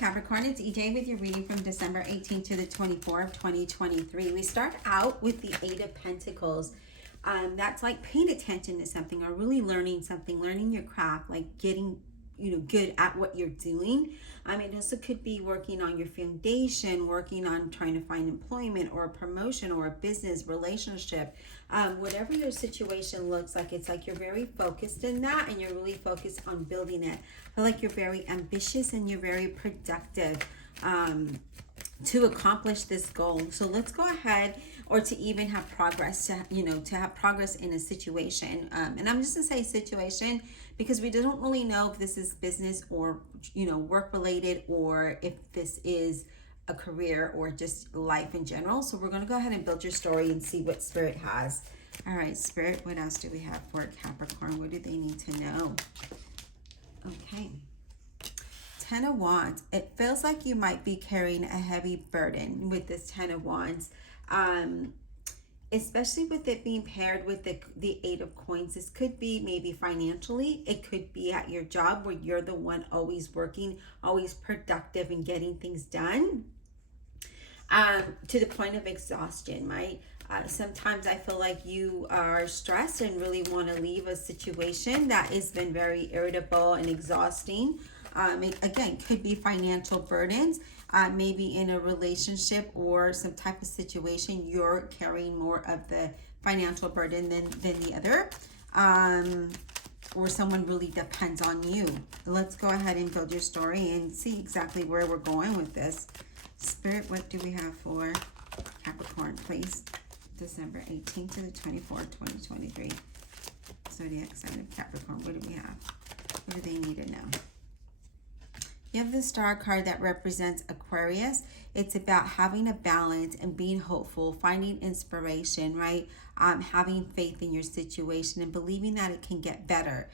Capricorn, it's EJ with your reading from December 18th to the 24th, 2023. We start out with the Eight of Pentacles. That's like paying attention to something or really learning something, learning your craft, like getting, good at what you're doing. It also could be working on your foundation, working on trying to find employment or a promotion or a business relationship. Whatever your situation looks like, it's like you're very focused in that and you're really focused on building it. I feel like you're very ambitious and you're very productive to accomplish this goal. So let's go ahead, or to even have progress, to have progress in a situation. And I'm just gonna say situation because we don't really know if this is business or, work related, or if this is a career or just life in general. So we're gonna go ahead and build your story and see what Spirit has. All right, Spirit, what else do we have for Capricorn? What do they need to know? Okay. 10 of Wands. It feels like you might be carrying a heavy burden with this 10 of Wands. Especially with it being paired with the Eight of Coins. This could be maybe financially. It could be at your job where you're the one always working, always productive and getting things done. To the point of exhaustion, right? Sometimes I feel like you are stressed and really want to leave a situation that has been very irritable and exhausting. Again, could be financial burdens, maybe in a relationship or some type of situation, you're carrying more of the financial burden than the other, or someone really depends on you. Let's go ahead and build your story and see exactly where we're going with this. Spirit, what do we have for Capricorn, please? December 18th to the 24th, 2023. Zodiac sign of Capricorn, what do we have? What do they need to know? You have the Star card that represents Aquarius. It's about having a balance and being hopeful, finding inspiration, right? Having faith in your situation and believing that it can get better,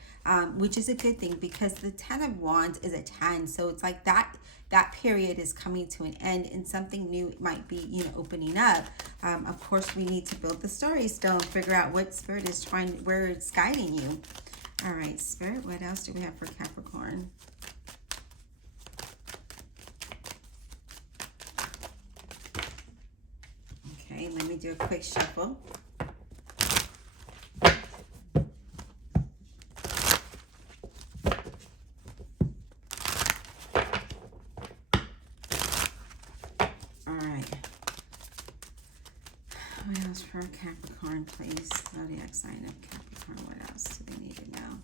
which is a good thing because the 10 of Wands is a 10. So it's like that period is coming to an end and something new might be, opening up. Of course, we need to build the story still and figure out what Spirit is where it's guiding you. All right, Spirit, what else do we have for Capricorn? Okay, let me do a quick shuffle. All right. What else for Capricorn, please? Zodiac sign of Capricorn. What else do they need to know?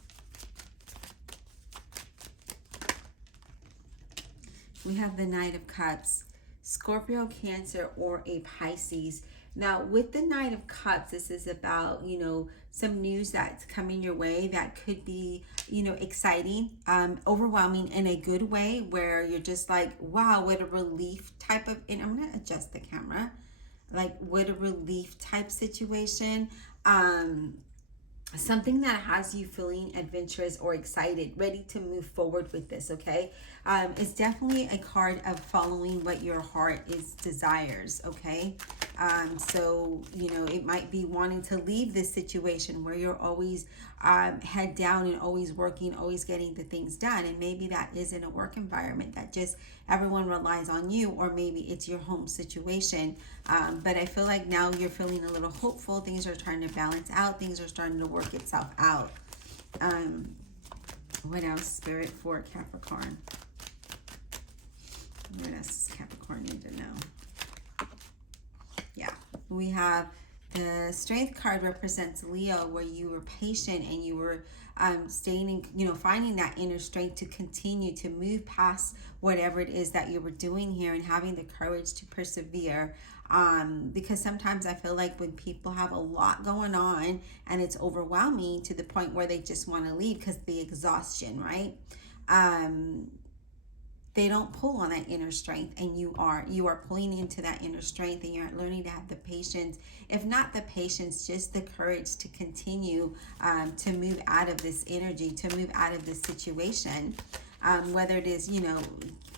We have the Knight of Cups. Scorpio, Cancer, or a Pisces. Now, with the Knight of Cups, this is about, some news that's coming your way that could be, exciting, overwhelming in a good way, where you're just like, wow, what a relief type of, and I'm going to adjust the camera, like what a relief type situation. Something that has you feeling adventurous or excited, ready to move forward with this, okay? It's definitely a card of following what your heart desires, okay? So, it might be wanting to leave this situation where you're always head down and always working, always getting the things done. And maybe that is in a work environment that just everyone relies on you, or maybe it's your home situation. But I feel like now you're feeling a little hopeful. Things are trying to balance out. Things are starting to work itself out. What else, Spirit, for Capricorn? What else does Capricorn need to know? Yeah, we have the Strength card represents Leo, where you were patient and you were staying in, finding that inner strength to continue to move past whatever it is that you were doing here and having the courage to persevere. Because sometimes I feel like when people have a lot going on and it's overwhelming to the point where they just want to leave because the exhaustion, right? They don't pull on that inner strength, and you are pulling into that inner strength, and you're learning to have the patience, if not the patience, just the courage to continue to move out of this energy, to move out of this situation, whether it is,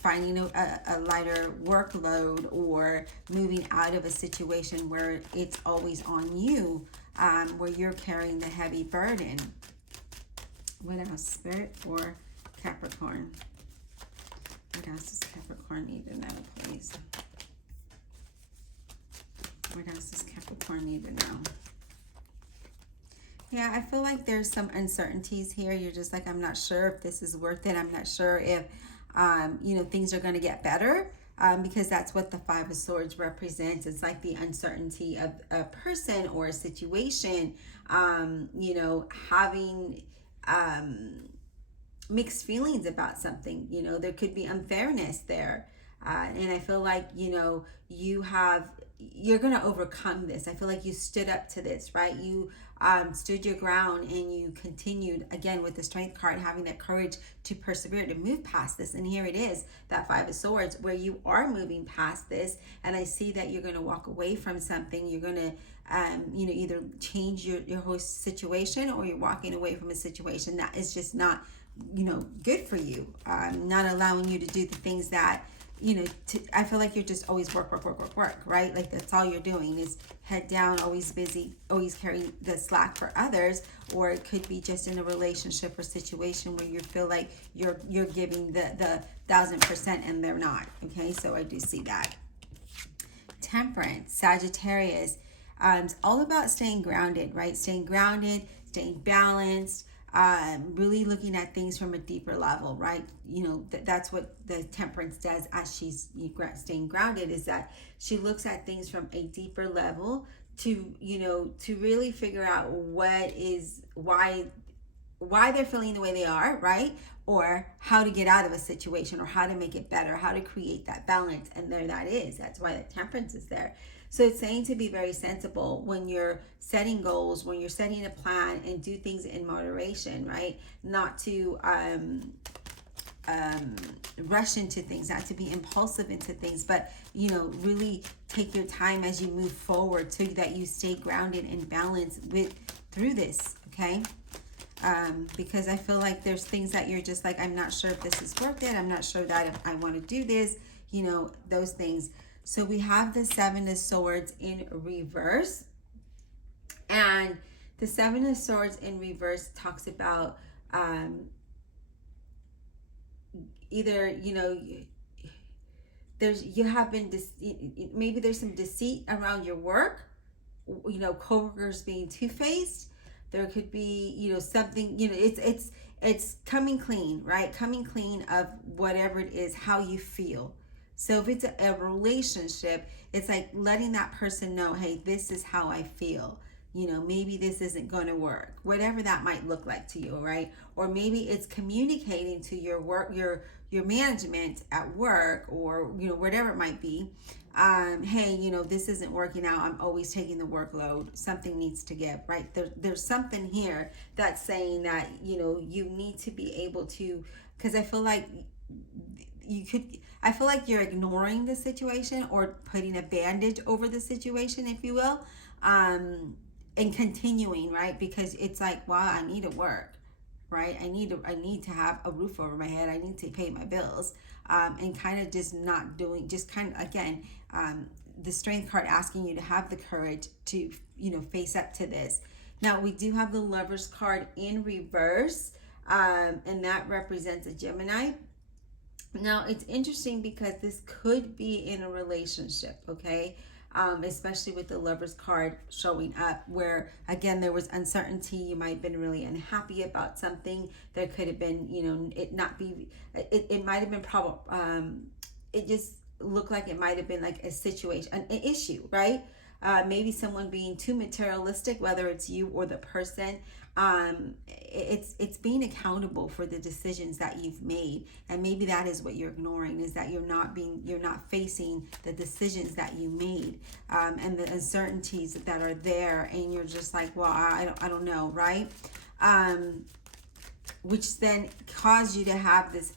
finding a lighter workload or moving out of a situation where it's always on you, where you're carrying the heavy burden. What else, Spirit, for Capricorn? What else does Capricorn need to know, please? What else does Capricorn need to know? Yeah, I feel like there's some uncertainties here. You're just like, I'm not sure if this is worth it. I'm not sure if, things are going to get better. Because that's what the Five of Swords represents. It's like the uncertainty of a person or a situation, having mixed feelings about something. There could be unfairness there. And I feel like, you're going to overcome this. I feel like you stood up to this, right? You stood your ground and you continued, again, with the Strength card, having that courage to persevere, to move past this. And here it is, that Five of Swords, where you are moving past this. And I see that you're going to walk away from something. You're going to, either change your whole situation, or you're walking away from a situation that is just not, good for you. Not allowing you to do the things that, I feel like you're just always work, right? Like that's all you're doing is head down, always busy, always carrying the slack for others. Or it could be just in a relationship or situation where you feel like you're giving the 1000% and they're not. Okay, so I do see that. Temperance, Sagittarius, it's all about staying grounded, right? Staying grounded, staying balanced. Really looking at things from a deeper level, right? That's what the Temperance does as she's staying grounded, is that she looks at things from a deeper level to really figure out why they're feeling the way they are, right? Or how to get out of a situation, or how to make it better, how to create that balance. And there that is. That's why the Temperance is there. So it's saying to be very sensible when you're setting goals, when you're setting a plan, and do things in moderation, right? Not to rush into things, not to be impulsive into things, but really take your time as you move forward so that you stay grounded and balanced through this, okay? Because I feel like there's things that you're just like, I'm not sure if this is worth it. I'm not sure that if I want to do this, those things. So we have the Seven of Swords in reverse. And the Seven of Swords in reverse talks about either, maybe there's some deceit around your work, coworkers being two-faced. There could be, something, it's coming clean, right? Coming clean of whatever it is, how you feel. So if it's a relationship, it's like letting that person know, hey, this is how I feel. Maybe this isn't going to work, whatever that might look like to you, right? Or maybe it's communicating to your work, your management at work, or, whatever it might be. Hey, this isn't working out. I'm always taking the workload. Something needs to give, right? There's something here that's saying that, you need to be able to, because I feel like you're ignoring the situation, or putting a bandage over the situation, if you will, and continuing, right? Because it's like, wow, I need to work, right? I need to have a roof over my head. I need to pay my bills, and kind of just not doing, just kind of, again, the Strength card asking you to have the courage to, face up to this. Now, we do have the Lovers card in reverse, and that represents a Gemini. Now, it's interesting because this could be in a relationship, okay? Especially with the Lovers card showing up, where, again, there was uncertainty. You might have been really unhappy about something. There could have been, it might have been it just looked like it might have been like a situation, an issue, right? Maybe someone being too materialistic, whether it's you or the person. It's being accountable for the decisions that you've made, and maybe that is what you're ignoring, is that you're not facing the decisions that you made, and the uncertainties that are there, and you're just like, well, I don't know, right? Which then caused you to have this,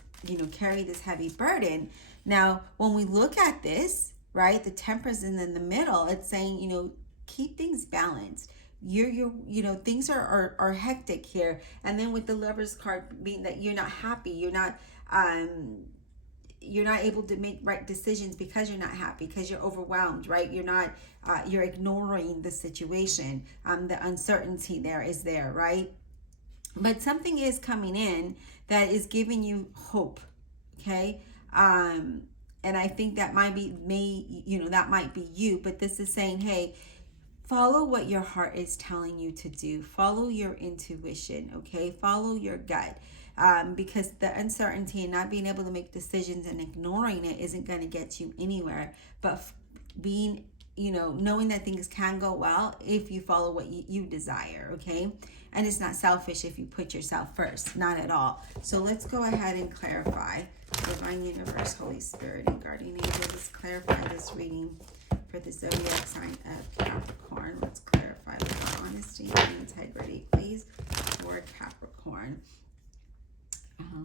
carry this heavy burden. Now, when we look at this, right, the Temperance is in the middle. It's saying, keep things balanced. Things are hectic here. And then with the Lovers card being that you're not happy, you're not able to make right decisions because you're not happy, because you're overwhelmed, right? You're ignoring the situation. The uncertainty is there, right? But something is coming in that is giving you hope, okay? And I think that might be, that might be you, but this is saying, hey, follow what your heart is telling you to do. Follow your intuition, okay? Follow your gut. Because the uncertainty and not being able to make decisions and ignoring it isn't going to get you anywhere. But being, knowing that things can go well if you follow what you desire, okay? And it's not selfish if you put yourself first, not at all. So let's go ahead and clarify. Divine Universe, Holy Spirit, and Guardian Angels, let's clarify this reading for the zodiac sign of Capricorn. Let's clarify with honesty and integrity, please, for Capricorn.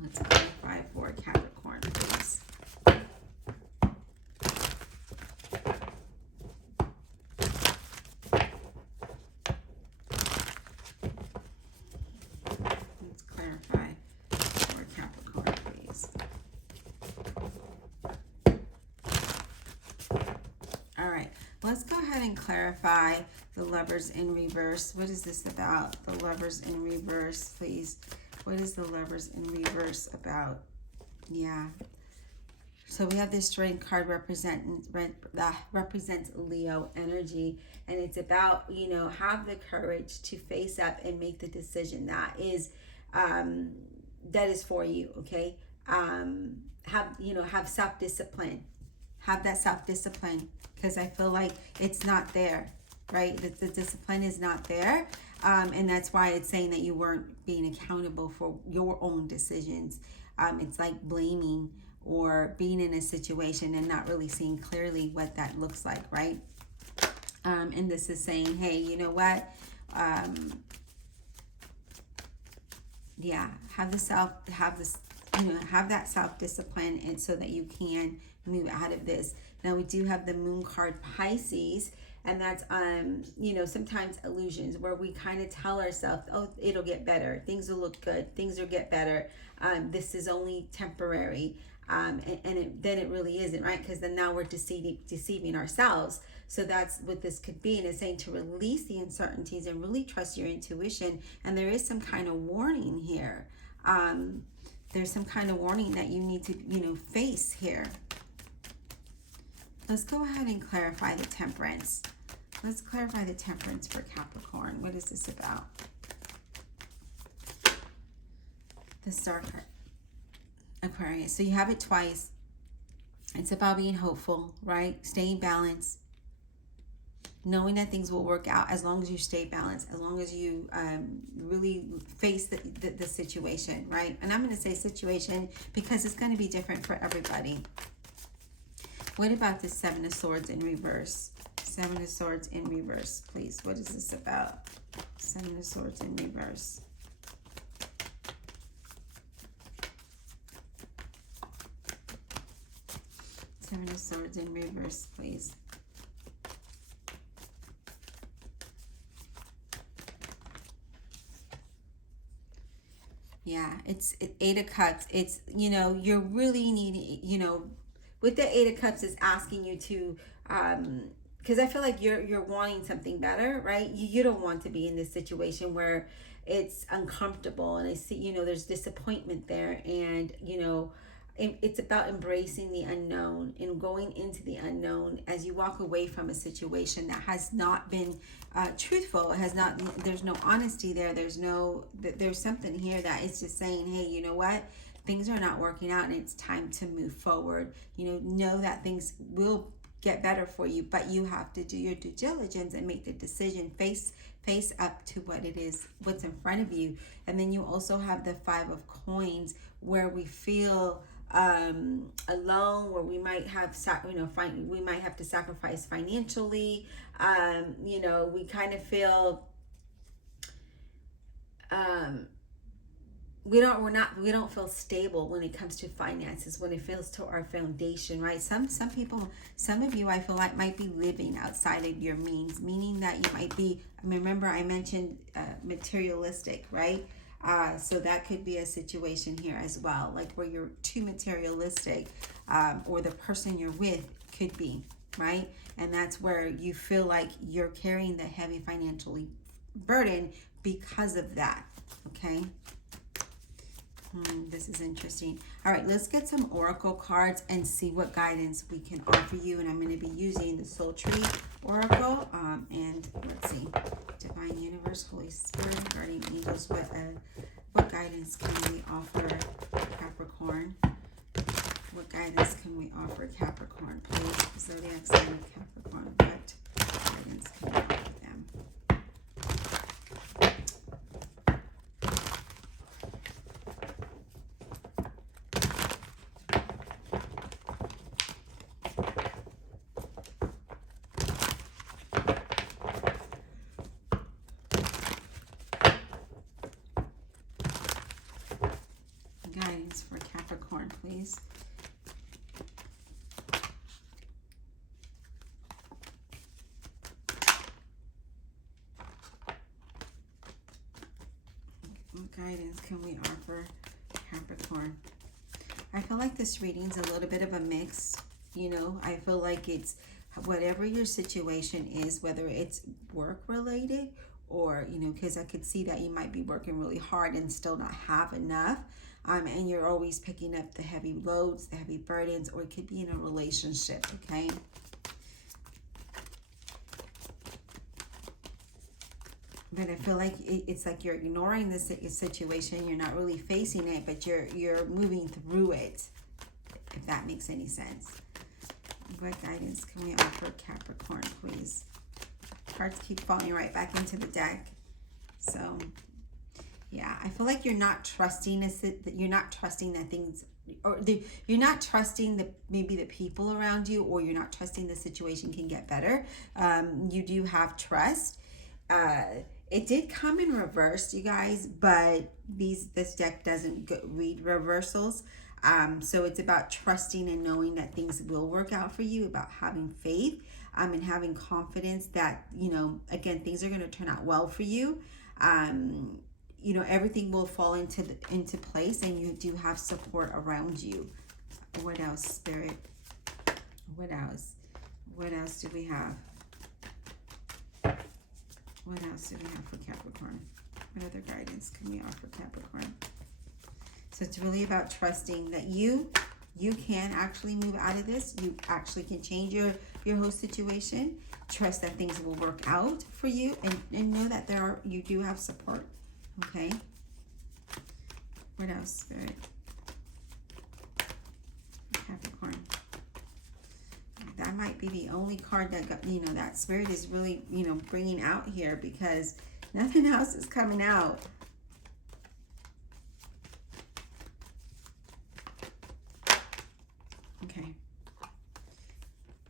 Let's clarify for Capricorn, please. Let's clarify for Capricorn, please. All right, let's go ahead and clarify the Lovers in reverse. What is this about? The Lovers in reverse, please. What is the Lovers in reverse about? Yeah. So we have this Strength card that represents Leo energy. And it's about, have the courage to face up and make the decision that is for you, okay? Have self-discipline. Have that self-discipline, because I feel like it's not there, right? The discipline is not there. And that's why it's saying that you weren't being accountable for your own decisions. It's like blaming or being in a situation and not really seeing clearly what that looks like, right? And this is saying, hey, you know what? Have that self-discipline, and so that you can move out of this. Now we do have the Moon card, Pisces, and that's sometimes illusions where we kind of tell ourselves, oh, it'll get better, things will look good, things will get better, this is only temporary, then it really isn't, right? Because then now we're deceiving ourselves. So that's what this could be, and it's saying to release the uncertainties and really trust your intuition. And there is some kind of warning here. There's some kind of warning that you need to face here. Let's go ahead and clarify the Temperance. Let's clarify the Temperance for Capricorn. What is this about? The Star card. Aquarius. So you have it twice. It's about being hopeful, right? Staying balanced. Knowing that things will work out as long as you stay balanced, as long as you really face the situation, right? And I'm going to say situation because it's going to be different for everybody. What about the Seven of Swords in reverse? Seven of Swords in reverse, please. What is this about? Seven of Swords in reverse. Seven of Swords in reverse, please. Yeah, it's Eight of Cups. It's, you're really needing, with the Eight of Cups is asking you to, because I feel like you're wanting something better, right? You don't want to be in this situation where it's uncomfortable, and I see, there's disappointment there, and, it's about embracing the unknown and going into the unknown as you walk away from a situation that has not been truthful. It has not. There's no honesty there. There's something here that is just saying, hey, you know what? Things are not working out, and it's time to move forward. Know that things will get better for you, but you have to do your due diligence and make the decision. Face up to what it is, what's in front of you. And then you also have the Five of Coins, where we feel alone, where we might have we might have to sacrifice financially. We kind of feel we don't feel stable when it comes to finances, when it feels to our foundation, right? Some of you, I feel like, might be living outside of your means, meaning that you might be, remember I mentioned materialistic, right? So that could be a situation here as well, like where you're too materialistic, or the person you're with could be, right? And that's where you feel like you're carrying the heavy financial burden because of that, okay? This is interesting. All right, let's get some oracle cards and see what guidance we can offer you. And I'm going to be using the Soul Tree Oracle. And let's see, Divine Universe, Holy Spirit, Guardian Angels. What guidance can we offer Capricorn? What guidance can we offer Capricorn, please? Zodiac sign of Capricorn. What guidance can we offer them? Guidance for Capricorn, please. What guidance can we offer Capricorn? I feel like this reading's a little bit of a mix. You know, I feel like it's whatever your situation is, whether it's work related or, you know, because I could see that you might be working really hard and still not have enough. And you're always picking up the heavy loads, the heavy burdens, or it could be in a relationship, okay? But I feel like it's like you're ignoring this situation. You're not really facing it, but you're moving through it, if that makes any sense. What guidance can we offer Capricorn, please? Cards keep falling right back into the deck. So, yeah, I feel like you're not trusting you're not trusting that things, or you're not trusting maybe the people around you, or you're not trusting the situation can get better. You do have trust. It did come in reverse, you guys, but this deck doesn't read reversals. So it's about trusting and knowing that things will work out for you, about having faith, and having confidence that, you know, again, things are going to turn out well for you. You know, everything will fall into place, and you do have support around you. What else, Spirit? What else? What else do we have? What else do we have for Capricorn? What other guidance can we offer Capricorn? So it's really about trusting that you can actually move out of this. You actually can change your whole situation. Trust that things will work out for you, and know that you do have support. Okay. What else, Spirit? Capricorn. That might be the only card that got, you know, that Spirit is really, you know, bringing out here, because nothing else is coming out. Okay.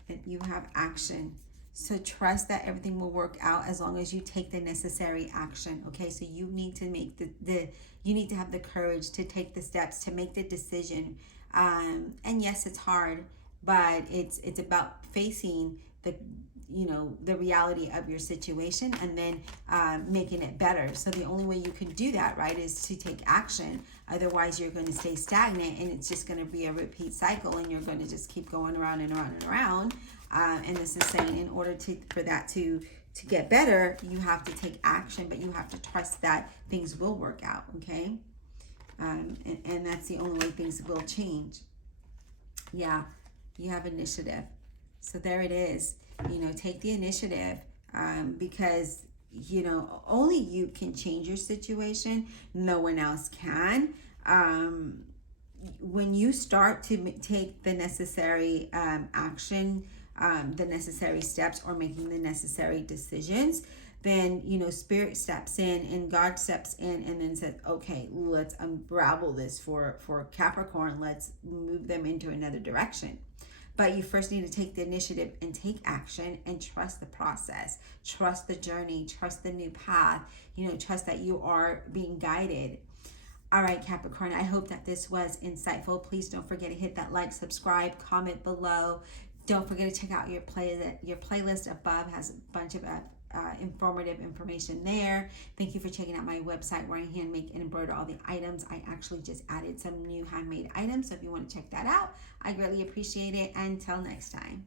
And you have action. So trust that everything will work out as long as you take the necessary action. Okay, so you need to make you need to have the courage to take the steps, to make the decision. And yes, it's hard, but it's about facing the reality of your situation, and then making it better. So the only way you can do that, right, is to take action. Otherwise, you're going to stay stagnant, and it's just going to be a repeat cycle, and you're going to just keep going around and around and around. And this is saying, in order for that to get better, you have to take action, but you have to trust that things will work out. Okay, and that's the only way things will change. Yeah, you have initiative. So there it is. You know, take the initiative, because, you know, only you can change your situation. No one else can. When you start to take the necessary action, the necessary steps, or making the necessary decisions, then, you know, Spirit steps in and God steps in and then says, okay, let's unravel this for Capricorn. Let's move them into another direction. But you first need to take the initiative and take action, and trust the process, trust the journey, trust the new path, you know, trust that you are being guided. All right, Capricorn, I hope that this was insightful. Please don't forget to hit that like, subscribe, comment below. Don't forget to check out your playlist above. Has a bunch of informative information there. Thank you for checking out my website where I hand make and embroider all the items. I actually just added some new handmade items, so if you want to check that out, I greatly appreciate it. Until next time.